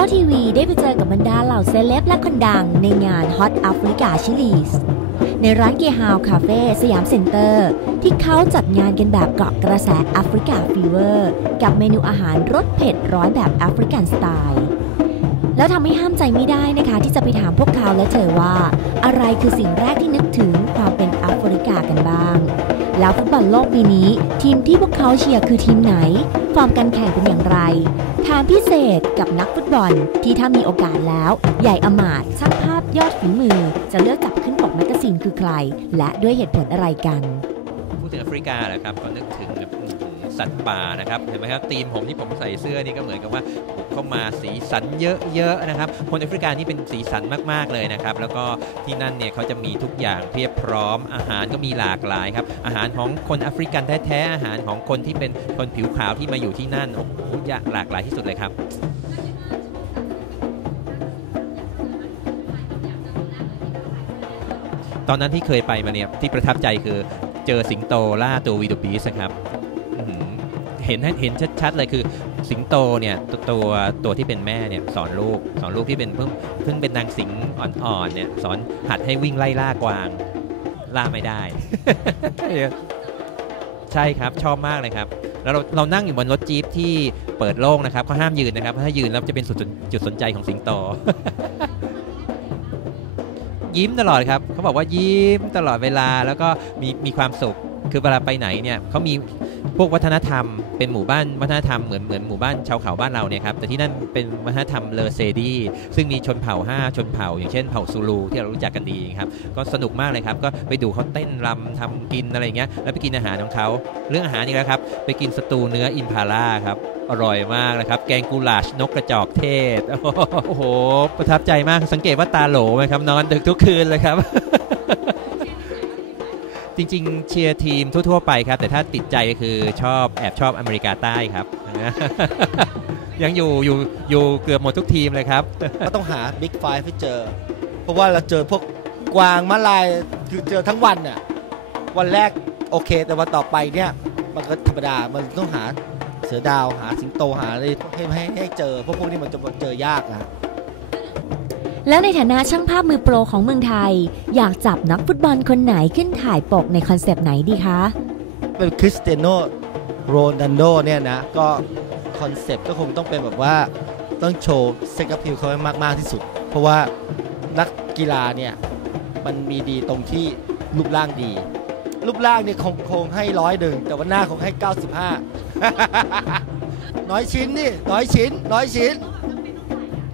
ก็ทีวีได้ไปเจอกับบรรดาเหล่าเซเลบและคนดังในงาน Hot Africa Chili's ในร้านเกียร์ฮาวคาเฟ่สยามเซ็นเตอร์ ที่เขาจัดงานกันแบบเกาะกระแสแอฟริกาฟีเวอร์ กับเมนูอาหารรสเผ็ดร้อนแบบแอฟริกันสไตล์ แล้วทำให้ห้ามใจไม่ได้นะคะ ที่จะไปถามพวกเขาและเจอว่า อะไรคือสิ่งแรกที่นึกถึงความเป็นแอฟริกากันบ้าง แล้วฟุตบอลโลกปีนี้ ทีมที่พวกเขาเชียร์คือทีมไหน ฟอร์มการแข่งเป็นอย่างไรถามพิเศษกับนักฟุตบอลที่ถ้ามีโอกาสแล้ว ใหญ่อมาตช่างภาพยอดฝีมือ จะเลือกจับขึ้นปกแมกกาซีนคือใคร และด้วยเหตุผลอะไรกัน พูดถึงแอฟริกาแหละครับก็นึกถึง สัตว์ป่านะครับเห็นไหมครับทีมผมที่ผมใส่เสื้อนี่ก็เหมือนกับว่าเข้ามาสีสันเยอะๆนะครับคนแอฟริกานี่เป็นสีสันมากๆเลยนะครับแล้วก็ที่นั่นเนี่ยเขาจะมีทุกอย่างเพียบพร้อม อาหารก็มีหลากหลายครับอาหารของคนแอฟริกันแท้ๆอาหารของคนที่เป็นคนผิวขาวที่มาอยู่ที่นั่นโอ้โหหลากหลายที่สุดเลยครับตอนนั้นที่เคยไปมาเนี่ยที่ประทับใจคือเจอสิงโตล่าตัววีโดบีสครับ เห็นเห็นชัดๆเลยคือ สิงโตเนี่ยตัวตัวตัวที่เป็นแม่เนี่ยสอนลูกสอนลูกที่เป็นเพิ่งเพิ่งเป็นนางสิงอ่อนๆเนี่ยสอนหัดให้วิ่งไล่ล่ากวางล่าไม่ได้ ใช่ครับชอบมากเลยครับแล้วเราเรานั่งอยู่บนรถจี๊ปที่เปิดโล่งนะครับเขาห้ามยืนนะครับถ้ายืนแล้วจะเป็นจุดจุดสนใจของสิงโต ยิ้มตลอดครับเขาบอกว่ายิ้มตลอดเวลาแล้วก็มีมีความสุขคือเวลาไปไหนเนี่ยเขามี พวกวัฒนธรรมเป็นหมู่บ้านวัฒนธรรมเหมือนเหมือนหมู่บ้านชาวเขาบ้านเราเนี่ยครับแต่ที่นั่นเป็นวัฒนธรรมเลอเซดีซึ่งมีชนเผ่า 5 ชนเผ่า อย่างเช่นเผ่าซูลูที่เรารู้จักกันดีครับก็สนุกมากเลยครับก็ไปดูเขาเต้นรำทำกินอะไรเงี้ยแล้วไปกินอาหารของเขาเรื่องอาหารนี่แหละครับไปกินสตูเนื้ออินพาร่าครับอร่อยมากนะครับแกงกูลาชนกกระจอกเทศโอ้โหประทับใจมากสังเกตว่าตาโหลไหมครับนอนดึกทุกคืนเลยครับ จริงๆ เชียร์ทีมทั่ว ๆ ไปครับ แต่ถ้าติดใจก็คือชอบแอบชอบอเมริกาใต้ครับ ยังอยู่อยู่อยู่เกือบหมดทุกทีมเลยครับ ก็ต้องหาบิ๊กไฟให้เจอ เพราะว่าเราเจอพวกกวางมาลายคือเจอทั้งวันน่ะวันแรกโอเค แต่วันต่อไปเนี่ยมันก็ธรรมดามันต้องหาเสือดาวหาสิงโตหาอะไรให้ให้ให้เจอเพราะพวกนี้มันจะเจอยากนะ แล้วในฐานะช่างภาพมือโปรของเมืองไทย อยากจับนักฟุตบอลคนไหนขึ้นถ่ายปกในคอนเซปต์ไหนดีคะเป็นคริสเตียโนโรนัลโดเนี่ยนะ ก็คอนเซปต์ก็คงต้องเป็นแบบว่าต้องโชว์เซ็กพิวเขาให้มาก ๆ ที่สุด เพราะว่านักกีฬาเนี่ย มันมีดีตรงที่รูปร่างดี รูปร่างเนี่ยคงคงให้ร้อยหนึ่งแต่ว่าหน้าคงให้ 95 น้อยชิ้นนี่ น้อยชิ้น น้อยชิ้น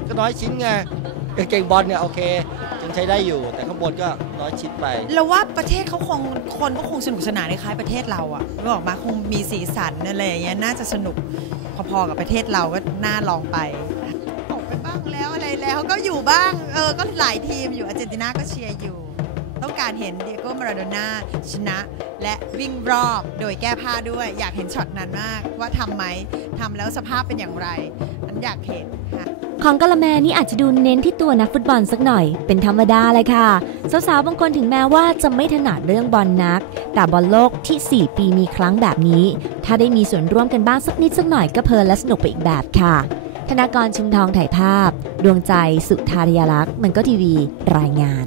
ก็น้อยชิ้นไง กางเกงบอลเนี่ยโอเคยังใช้ได้อยู่ แต่ข้างบนก็น้อยชิ้นไป เราว่าประเทศเขาคงคนก็คงสนุกสนานคล้ายๆประเทศเราอะไม่บอกมาคงมีสีสันอะไรอย่างเงี้ยน่าจะสนุกพอๆกับประเทศเราก็น่าลองไปตกไปบ้างแล้วอะไรแล้วก็อยู่บ้างเออก็หลายทีมอยู่อาร์เจนตินาก็เชียร์อยู่ ต้องการเห็นเดียโก้มาราโดน่าชนะ และวิ่งรอบโดยแก้ผ้าด้วย อยากเห็นช็อตนั้นมากว่าทำไหมทำแล้วสภาพเป็นอย่างไรอันอยากเห็นค่ะ ของกะละแมนี่อาจจะดูเน้นที่ตัวนักฟุตบอลสักหน่อย เป็นธรรมดาเลยค่ะ สาวๆบางคนถึงแม้ว่าจะไม่ถนัดเรื่องบอลนัก แต่บอลโลกที่ 4 ปีมีครั้งแบบนี้ ถ้าได้มีส่วนร่วมกันบ้างสักนิดสักหน่อยก็เพลินและสนุกไปอีกแบบค่ะ ธนากรชุมทองถ่ายภาพ ดวงใจสุธาริยลักษณ์มันก็ทีวีรายงาน